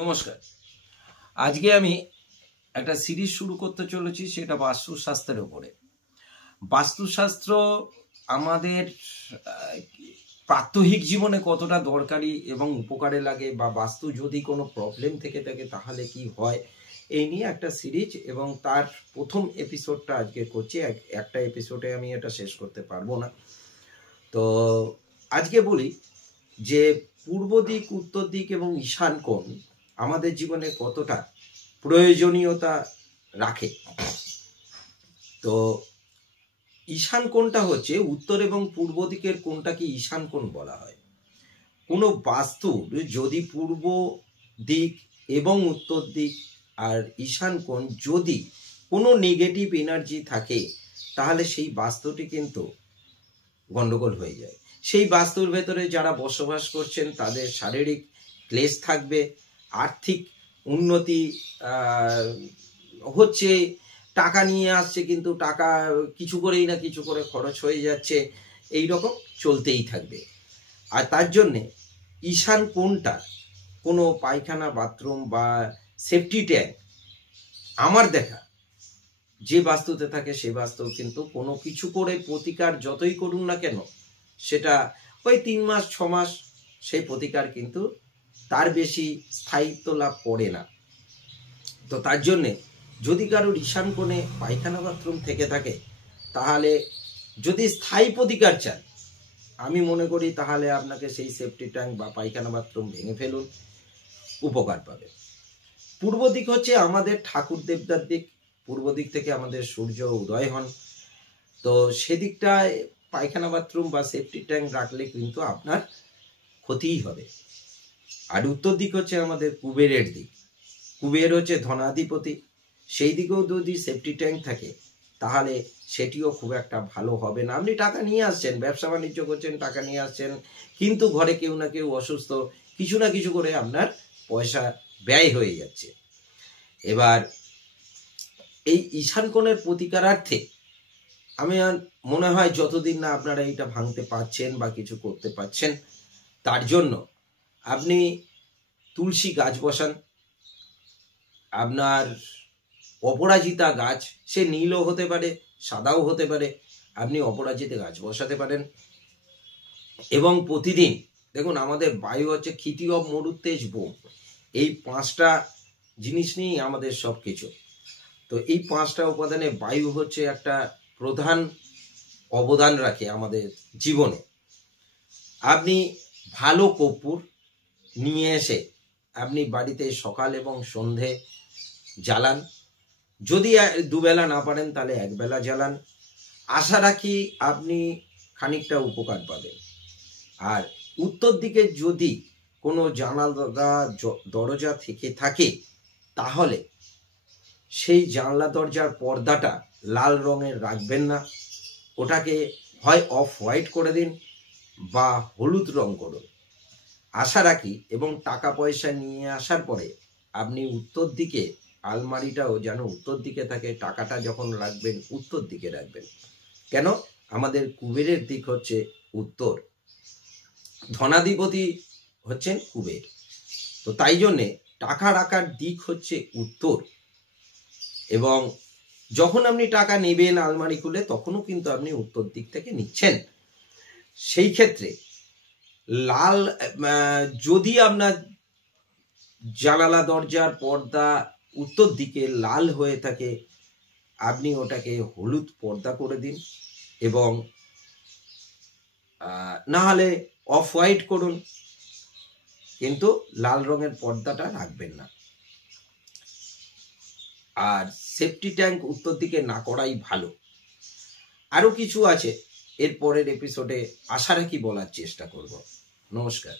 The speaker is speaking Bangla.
নমস্কার। আজকে আমি একটা সিরিজ শুরু করতে চলেছি, সেটা বাস্তুশাস্ত্রের উপরে। বাস্তুশাস্ত্র আমাদের প্রাত্যহিক জীবনে কতটা দরকারি এবং উপকারে লাগে, বা বাস্তু যদি কোনো প্রবলেম থেকে থাকে তাহলে কি হয়, এই নিয়ে একটা সিরিজ। এবং তার প্রথম এপিসোডটা আজকে করছি। একটা এপিসোডে আমি এটা শেষ করতে পারবো না। তো আজকে বলি যে পূর্ব দিক, উত্তর দিক এবং ঈশান কোণ আমাদের জীবনে কতটা প্রয়োজনীয়তা রাখে। তো ঈশান কোণটা হচ্ছে উত্তর এবং পূর্ব দিকের কোণটাকে ঈশান কোণ বলা হয়। কোনো বাস্তু যদি পূর্ব দিক এবং উত্তর দিক আর ঈশান কোণ যদি কোনো নেগেটিভ এনার্জি থাকে, তাহলে সেই বাস্তুটি কিন্তু গন্ডগোল হয়ে যায়। সেই বাস্তুর ভেতরে যারা বসবাস করছেন তাদের শারীরিক ক্লেশ থাকবে, আর্থিক উন্নতি হচ্ছে, টাকা নিয়ে আসছে কিন্তু টাকা কিছু করেই না কিছু করে খরচ হয়ে যাচ্ছে, এই রকম চলতেই থাকবে। আর তার জন্যে ঈশান কোণটা কোনো পায়খানা, বাথরুম বা সেফটি ট্যাঙ্ক আমার দেখা যে বাস্তুতে থাকে সে বাস্তু কিন্তু কোনো কিছু করে প্রতিকার যতই করুন না কেন, সেটা ওই 3 মাস 6 মাস সেই প্রতিকার কিন্তু তার বেশি স্থায়িত্ব লাভ করে না। তো তার জন্যে যদি কারোর ঈশান কোণে পায়খানা বাথরুম থেকে থাকে, তাহলে যদি স্থায়ী প্রতিকার চান, আমি মনে করি তাহলে আপনাকে সেই সেফটি ট্যাঙ্ক বা পায়খানা বাথরুম ভেঙে ফেলুন, উপকার পাবে। পূর্ব দিক হচ্ছে আমাদের ঠাকুর দেবতার দিক। পূর্ব দিক থেকে আমাদের সূর্য উদয় হন। তো সেদিকটায় পায়খানা বাথরুম বা সেফটি ট্যাঙ্ক রাখলে কিন্তু আপনার ক্ষতিই হবে। আর উত্তর দিক হচ্ছে আমাদের কুবেরের দিক। কুবের হচ্ছে ধনাধিপতি, সেই দিকেও যদি সেফটি ট্যাঙ্ক থাকে তাহলে সেটিও খুব একটা ভালো হবে না। আপনি টাকা নিয়ে আসছেন, ব্যবসা বাণিজ্য করছেন, টাকা নিয়ে আসছেন, কিন্তু ঘরে কেউ না কেউ অসুস্থ, কিছু না কিছু করে আপনার পয়সা ব্যয় হয়ে যাচ্ছে। এবার এই ঈশান কোণের প্রতিকারার্থে আমি মনে হয় যতদিন না আপনারা এটা ভাঙতে পারছেন বা কিছু করতে পারছেন, তার জন্য আপনি তুলসী গাছ বসান। আপনার অপরাজিতা গাছ, সে নীলও হতে পারে, সাদাও হতে পারে, আপনি অপরাজিতা গাছ বসাতে পারেন। এবং প্রতিদিন দেখুন, আমাদের বায়ু হচ্ছে ক্ষিতি অব মরুতেজ বোম, এই 5টা জিনিস নিয়েই আমাদের সব কিছু। তো এই 5টা উপাদানে বায়ু হচ্ছে একটা প্রধান অবদান রাখে আমাদের জীবনে। আপনি ভালো কর্পূর নিয়ে এসে আপনি বাড়িতে সকাল এবং সন্ধে জ্বালান। যদি দুবেলা না পারেন তাহলে একবেলা জ্বালান। আশা রাখি আপনি খানিকটা উপকার পাবেন। আর উত্তর দিকে যদি কোনো জানালা দরজা থেকে থাকে, তাহলে সেই জানলা দরজার পর্দাটা লাল রঙের রাখবেন না, ওটাকে হয় অফ হোয়াইট করে দিন বা হলুদ রং করুন। আশা রাখি এবং টাকা পয়সা নিয়ে আসার পরে আপনি উত্তর দিকে আলমারিটাও যেন উত্তর দিকে থাকে, টাকাটা যখন রাখবেন উত্তর দিকে রাখবেন। কেন? আমাদের কুবেরের দিক হচ্ছে উত্তর, ধনাধিপতি হচ্ছেন কুবের। তো তাই জন্যে টাকা রাখার দিক হচ্ছে উত্তর। এবং যখন আপনি টাকা নেবেন আলমারি খুলে, তখনও কিন্তু আপনি উত্তর দিক থেকে নিচ্ছেন। সেই ক্ষেত্রে লাল, যদি আপনার জানালা দরজার পর্দা উত্তর দিকে লাল হয়ে থাকে, আপনি ওটাকে হলুদ পর্দা করে দিন, এবং না হলে অফ হোয়াইট করুন, কিন্তু লাল রঙের পর্দাটা রাখবেন না। আর সেফটি ট্যাঙ্ক উত্তর দিকে না করাই ভালো। আরো কিছু আছে, এর পরের এপিসোডে আশা রাখি বলার চেষ্টা করব। নমস্কার।